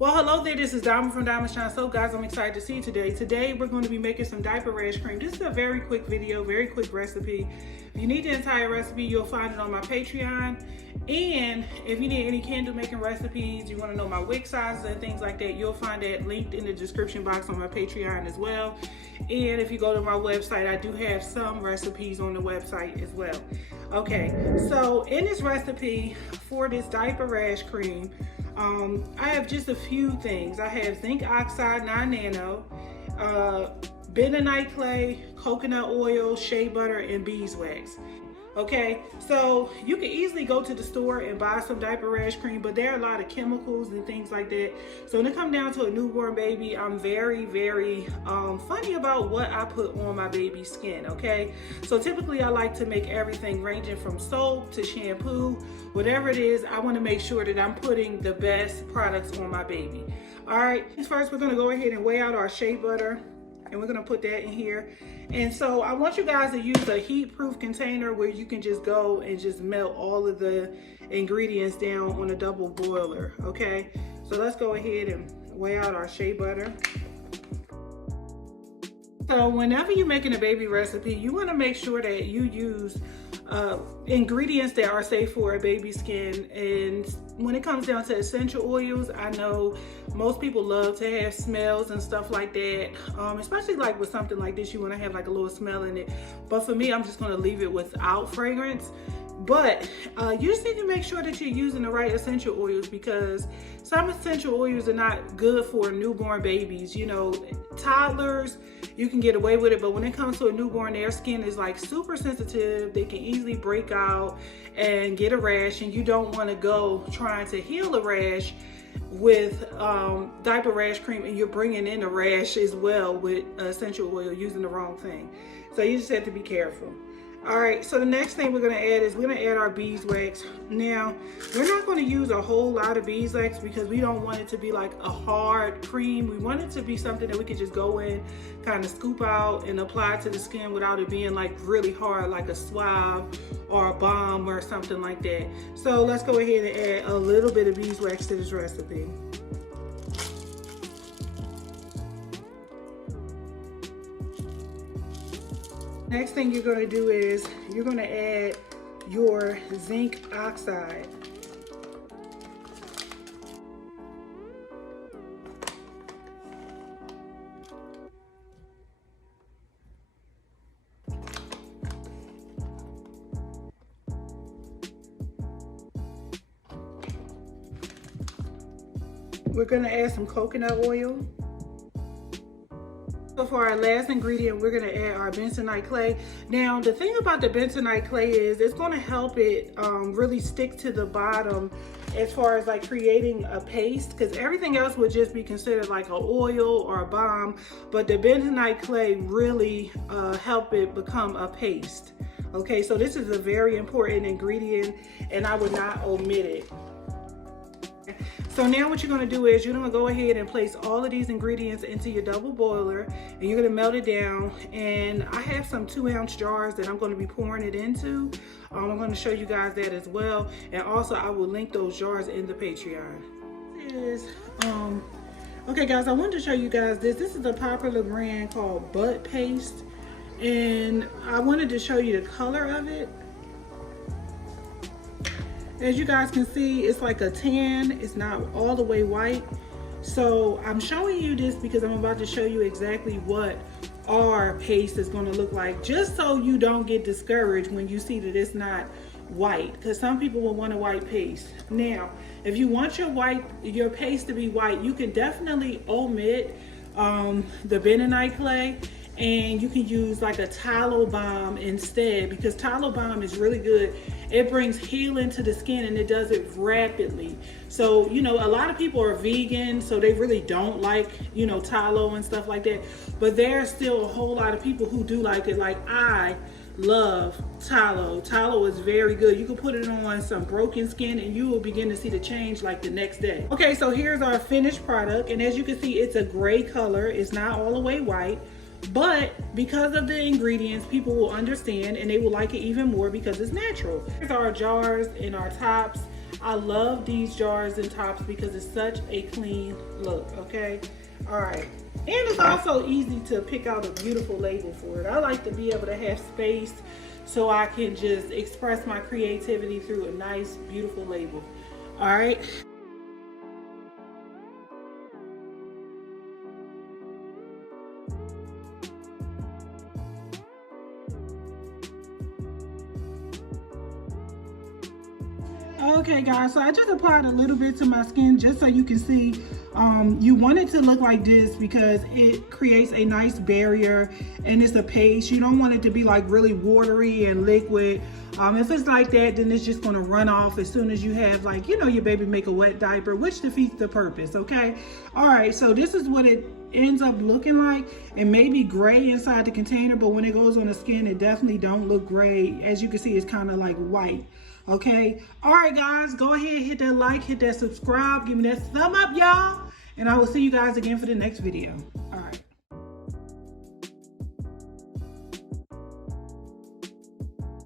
Well, hello there, this is Diamond from Diamond Shine Soap. Guys, I'm excited to see you today. Today, we're going to be making some diaper rash cream. This is a very quick video, very quick recipe. If you need the entire recipe, you'll find it on my Patreon. And if you need any candle making recipes, you want to know my wick sizes and things like that, you'll find that linked in the description box on my Patreon as well. And if you go to my website, I do have some recipes on the website as well. Okay, so in this recipe for this diaper rash cream, I have just a few things. I have zinc oxide 9 nano, bentonite clay, coconut oil, shea butter, and beeswax. Okay, so you can easily go to the store and buy some diaper rash cream, but there are a lot of chemicals and things like that. So when it comes down to a newborn baby, I'm very funny about what I put on my baby's skin. Okay, so typically I like to make everything ranging from soap to shampoo, whatever it is. I want to make sure that I'm putting the best products on my baby. All right, first we're going to go ahead and weigh out our shea butter, and we're going to put that in here. And so I want you guys to use a heat-proof container where you can just go and just melt all of the ingredients down on a double boiler. Okay, so let's go ahead and weigh out our shea butter. So whenever you're making a baby recipe, you want to make sure that you use ingredients that are safe for a baby's skin. And when it comes down to essential oils, I know most people love to have smells and stuff like that, especially like with something like this, you want to have like a little smell in it. But for me, I'm just going to leave it without fragrance. But you just need to make sure that you're using the right essential oils, because some essential oils are not good for newborn babies. You know, toddlers, you can get away with it, but when it comes to a newborn, their skin is like super sensitive. They can easily break out and get a rash, and you don't want to go trying to heal a rash with diaper rash cream, and you're bringing in a rash as well with essential oil, using the wrong thing. So you just have to be careful. All right, so the next thing we're going to add is we're going to add our beeswax. Now, we're not going to use a whole lot of beeswax because we don't want it to be like a hard cream. We want it to be something that we can just go in, kind of scoop out and apply to the skin without it being like really hard, like a swab or a balm or something like that. So let's go ahead and add a little bit of beeswax to this recipe. Next thing you're going to do is you're going to add your zinc oxide. We're going to add some coconut oil. So for our last ingredient, we're going to add our bentonite clay. Now, the thing about the bentonite clay is it's going to help it really stick to the bottom as far as like creating a paste, because everything else would just be considered like an oil or a balm, but the bentonite clay really help it become a paste. Okay, so this is a very important ingredient, and I would not omit it. So now what you're going to do is you're going to go ahead and place all of these ingredients into your double boiler, and you're going to melt it down. And I have some 2-ounce jars that I'm going to be pouring it into. I'm going to show you guys that as well, and also I will link those jars in the Patreon. Okay guys, I wanted to show you guys this. This is a popular brand called Butt Paste, and I wanted to show you the color of it. As you guys can see, it's like a tan. It's not all the way white. So I'm showing you this because I'm about to show you exactly what our paste is going to look like, just so you don't get discouraged when you see that it's not white, because some people will want a white paste. Now, if you want your paste to be white, you can definitely omit the bentonite clay, and you can use like a tallow balm instead, because tallow balm is really good. It brings healing to the skin, and it does it rapidly. So, you know, a lot of people are vegan, so they really don't like, you know, tallow and stuff like that. But there's still a whole lot of people who do like it. Like, I love tallow. Tallow is very good. You can put it on some broken skin, and you will begin to see the change like the next day. Okay, so here's our finished product. And as you can see, it's a gray color. It's not all the way white. But because of the ingredients, people will understand, and they will like it even more because it's natural. Here's our jars and our tops. I love these jars and tops because it's such a clean look, okay? All right, and it's also easy to pick out a beautiful label for it. I like to be able to have space so I can just express my creativity through a nice, beautiful label. All right. Okay guys, so I just applied a little bit to my skin just so you can see. You want it to look like this because it creates a nice barrier and it's a paste. You don't want it to be like really watery and liquid. If it's like that, then it's just gonna run off as soon as you have, like, you know, your baby make a wet diaper, which defeats the purpose, okay? All right, so this is what it ends up looking like. It may be gray inside the container, but when it goes on the skin, it definitely don't look gray. As you can see, it's kind of like white. Okay, all right guys, go ahead, hit that like, hit that subscribe, give me that thumb up, y'all, and I will see you guys again for the next video. All right.